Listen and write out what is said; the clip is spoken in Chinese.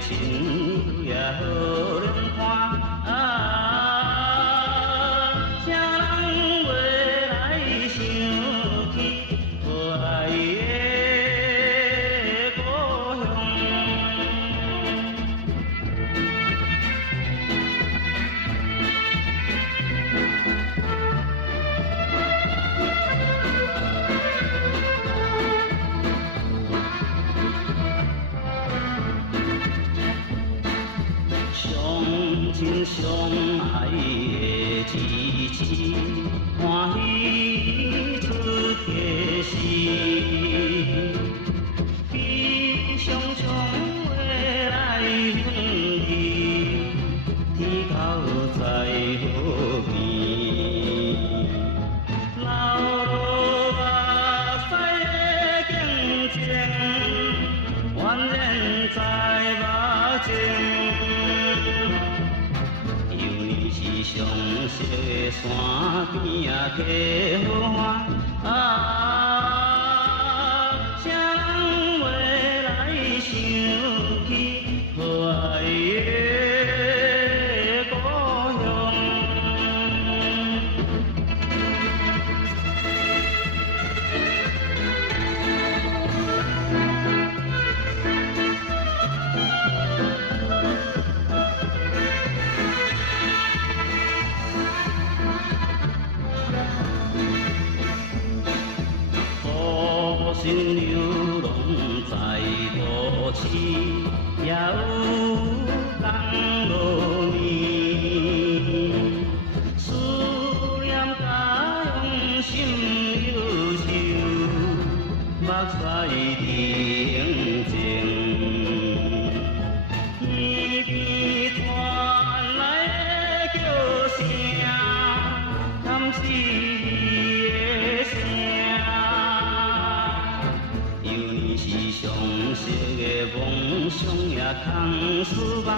亲友也好人看谁人袂来想起可爱的故乡？相亲相爱的日子，欢喜出家时，比上苍话来远离，天头在好边。流落目屎的竞争，宛然在目前。相识的山边啊，客好欢谁人袂来想起可爱的故乡？新流浪在都市，也有人落眠。思念家乡心忧愁，目屎定情。耳边传来的叫声，敢是伊的声？是相识的梦想也空思梦